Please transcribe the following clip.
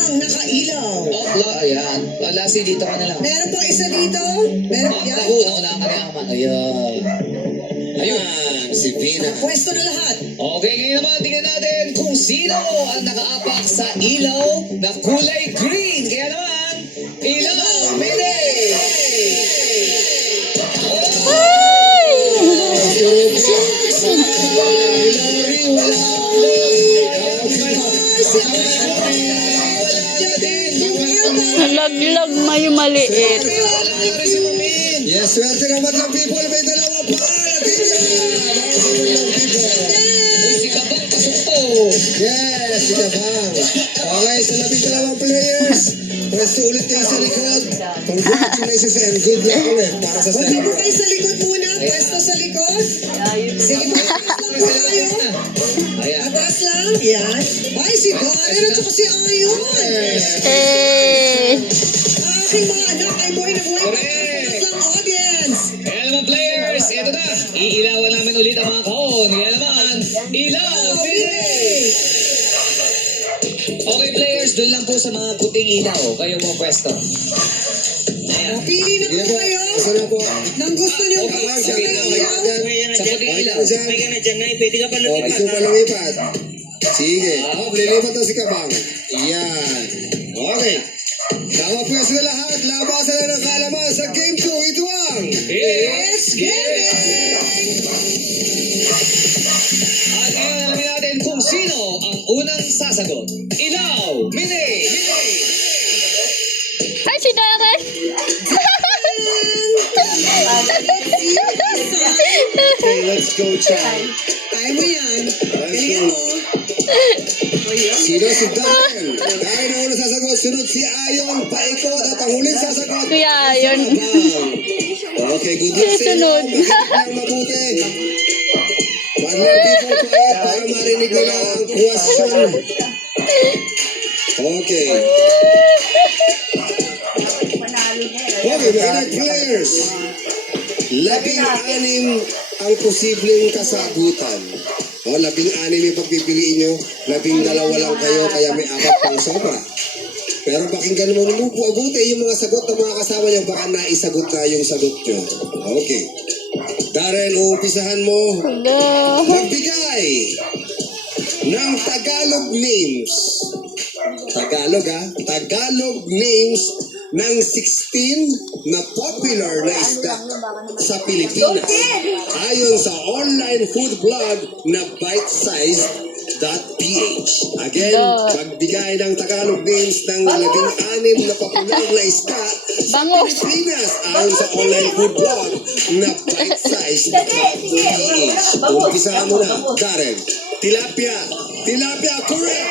lang, nakailaw. Ayan. Lassie, dito ka na lang. Meron pang isa dito? Meron yan? Ako, nauna ka na naman. Ayan. Ayun. Si Vina. Pwesto na lahat. Okay, ngayon naman, tingnan natin kung sino ang nakaapak sa ilaw na kulay green. Kaya naman, ilaw, Mide! Nalaglag may maliit. Yes, swerte naman ng people. May dalawa pa. Si Kabang, pasok po. Yes, si Kabang. Okay, sa labing dalawang players. Pwesto ulit kayo sa likod. Congratulations and good luck ulit para sa Huwag na second po round. kayo sa likod muna. Pwesto sa likod. Sige, atras lang po tayo. Ayan. Atras lang. Yan. Ay, si Darren at saka si Ayon. Eh. Aking mga anak ay buhay na buhay. Atras lang, audience. Kaya naman players, ito na. Iilawan namin ulit ang mga kahon. Kaya naman, ilaw, Mide! Okay players, doon lang po sa mga puting ilaw. Kayo po pwesto. Ayan. Pili na po kayo. Isa na po. Nang gusto niyo Okay, po sa sige, ilaw. Sa puting ilaw. May ka na dyan, Nay. Pwede ka pa lumipat. Gusto pa lumipat. Sige. Lilipat na si Kabang. Yan. Okay. Tama po sila lahat. Labasan na ng kalaman sa Game 2. Ito ang... It's gaming! At ngayon alamin natin kung sino ang unang sasagot. Ilaw, Mide! Ay, si Darren. Okay, let's go, Chan. Kaya mo yan. Galingan mo. Sino si Darren? Dahil na unang sasagot, sunod si Ayon, paikot, at ang huling sasagot, Kuya Ayon. si Kabang. Okay, good luck sa inyo. Sunod. Makinig lang mabuti. One more people quiet para marinig nila ang question. Okay. Okay, mga players. 16 ang posibleng kasagutan. O, 16 yung pagpipiliin nyo. 12 lang kayo, kaya may 4 pang sobra. Pero pakinggan mo nung abuti yung mga sagot ng mga kasama nyo, baka naisagot na yung sagot nyo. Okay. Darren, uumpisahan mo. Hello. Magbigay ng Tagalog names. Tagalog Tagalog names ng 16 na popular na isda sa Pilipinas. Ayon sa online food blog na bitesize.ph. Again, magbigay ng Tagalog names ng 16 na popular na isda sa Bangus. Pilipinas. Ayon sa online food blog na bitesize.ph. Umpisahan mo na, Darren. Tilapia. Tilapia, correct!